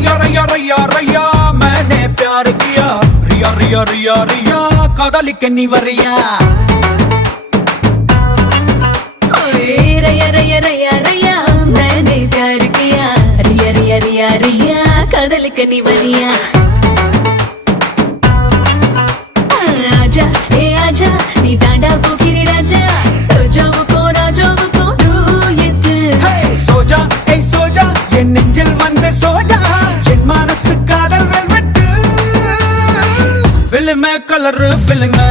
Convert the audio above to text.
रैया रैया रैया रैया मैंने प्यार किया रिया रिया रिया रिया कादली के निवरिया रैया रैया रैया रैया मैंने प्यार किया रिया रिया रिया रिया कादल के निवरिया आजा ए आजा नी दांडा पोकिरी राजा रोजाவுको ராஜாவுको டூயட் சோஜா ஏய் சோஜா என் நெஞ்சில் வந்து சோஜா என் மனசு காதல் வெல்வெட்டு வில்லுமே கலர் வில்லுமே